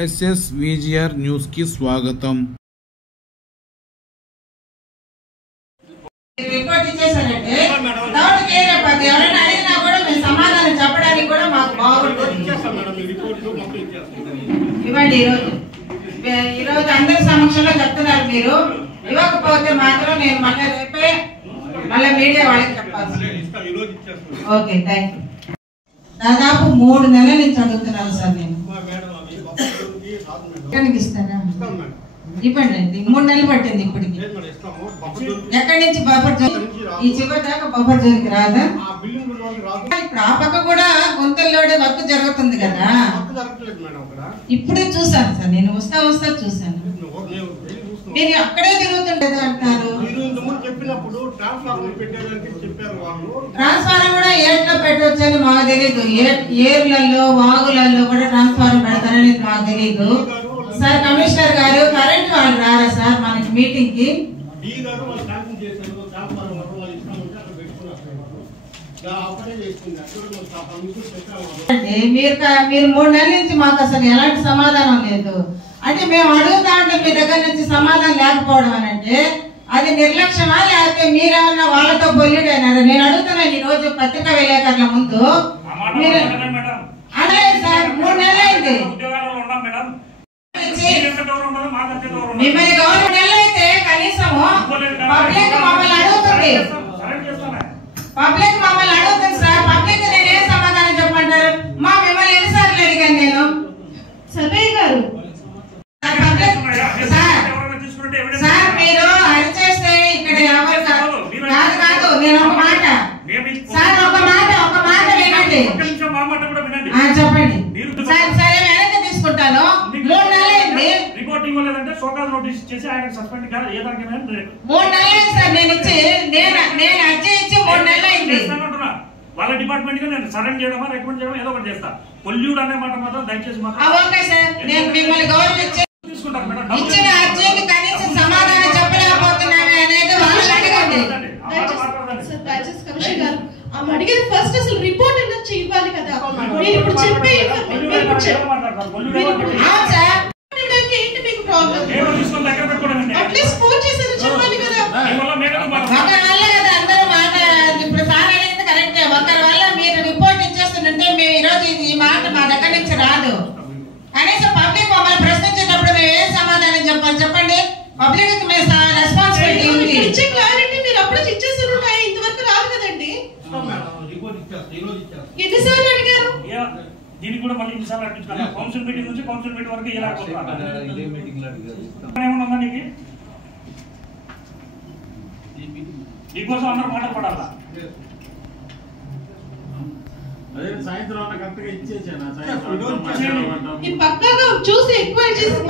SSVGR news కి స్వాగతం. Report ఇచ్చేసారంటే doubt clear అయిపోద్ది. ఎవరైనా అడిగినా కూడా మేము సమాధానం చెప్పడానికి కూడా మాకు బాగుంటుంది. ఇవ్వండి. ఈరోజు అందరి సమక్షంలో చెప్తున్నారు. మీరు ఇవ్వకపోతే మాత్రం నేను మళ్ళీ రేపే మీడియా వాళ్ళకి చెప్పాల్సి. Okay, thank you. దాదాపు 3 నెలల నుంచి అడుగుతున్నాను సార్. నేను ఇస్తారా? ఇవ్వండి. 3 నెలలు పట్టింది ఇప్పటికి. ఎక్కడి నుంచి బఫర్ జోన్? ఈ చివరి దాకా బఫర్ జోన్కి రాదా? ఇప్పుడు ఆ పక్క కూడా గుంతల్లోనే వర్క్ జరుగుతుంది కదా. ఇప్పుడే చూసాను సార్. నేను వస్తా చూసాను. మీరు అక్కడే తిరుగుతుండేది అంటారు. ట్రాన్స్ఫార్మర్ కూడా ఏట్లో పెట్టొచ్చని మాకు తెలీదు. ఏర్లలో వాగులలో కూడా ట్రాన్స్ఫార్మర్ పెడతారని మాకు తెలీదు. సార్ కమిషనర్ గారు కరెంట్ వాళ్ళు రారా సార్ మనకి మీటింగ్ కి? మీరు 3 నెలల నుంచి మాకు అసలు ఎలాంటి సమాధానం లేదు. అంటే మేము అడుగుతా ఉంటే మీ దగ్గర నుంచి సమాధానం లేకపోవడం అని అంటే అది నిర్లక్ష్యమా, లేకపోతే మీరేమన్నా వాళ్ళతో బొల్లిడైనారా? నేను అడుగుతున్నాను. ఈ రోజు పత్రికా విలేకరుల ముందు మీరు అనలేదు సార్. 3 నెలలు అయింది మిమ్మల్ని. గవర్నమెంట్ నెలలు అయితే కనీసము పబ్లిక్ మమ్మల్ని అడుగుతుంది. సార్. పబ్లిక్ నేను ఏం సమాధానం చెప్పమంటారు? మిమ్మల్ని ఎన్నిసార్లు అడిగాను నేను? సర్వే గారు సార్ మీరు అరిచేస్తే ఇక్కడ ఎవరు కాదు. నేను ఒక మాట సార్, ఒక మాట వినండి. చెప్పండి సార్. సరే, వెనక్కి తీసుకుంటాను. 3 నెలలైంది. 3 నెలలైంది సార్. నేను అర్జీ ఇచ్చి 3 నెలలైంది. వాళ్ళ డిపార్ట్మెంట్ గా నేను సరెండర్ చేయడమా రికమెండ్ చేయడం ఏదో ఒకటి చేస్తా. పొల్యూట్ అనే మాట మాత్రం దయచేసి ఓకే సార్. నేను మిమ్మల్ని గవర్నమెంట్ తీసుకుంటాను మేడం. ఇచ్చిన అర్జీకి కనీసం సమాధానం చెప్పలేకపోతున్నామే అనేది వాళ్ళు అడగండి. అడిగేది ఫస్ట్ అసలు రిపోర్ట్ అనేది ఇవ్వాలి కదా. మీరు ఇప్పుడు చెప్పే ఏంటి మీకు ప్రాబ్లం? అట్లీస్ట్ ఫోన్ చేసేది చెప్పాలి కదా. ఒకరి వల్ల కదా అందరూ మాట. ఇప్పుడు సార్ అనేది కరెక్టే. ఒకరి వల్ల మీరు రిపోర్ట్ ఇచ్చేస్తుంటే మేము ఈరోజు ఈ మాట మా దగ్గర నుంచి రాదు. కనీసం పబ్లిక్ మమ్మల్ని ప్రశ్నించేటప్పుడు మేము ఏం సమాధానం చెప్పాలి చెప్పండి? పబ్లిక్ రెస్పాన్సిబిలిటీ ఉంది. ఇచ్చే క్లారిటీ మీరు అప్పుడు ఇచ్చేసారు. ఇంతవరకు రాదు కదండి. ఎన్నిసార్లు అడిగారు? దీనికి కూడా మళ్ళీ ఇన్నిసార్లు అడిగించుకోవాలి. కౌన్సిల్ మీటింగ్ నుంచి కౌన్సిల్ మీటింగ్ వరకు ఇలా ఏమన్నా నీకు నీకోసం అందరూ మాటలు పడాలా? పక్కగా చూసి ఎంక్వైరీ చేసి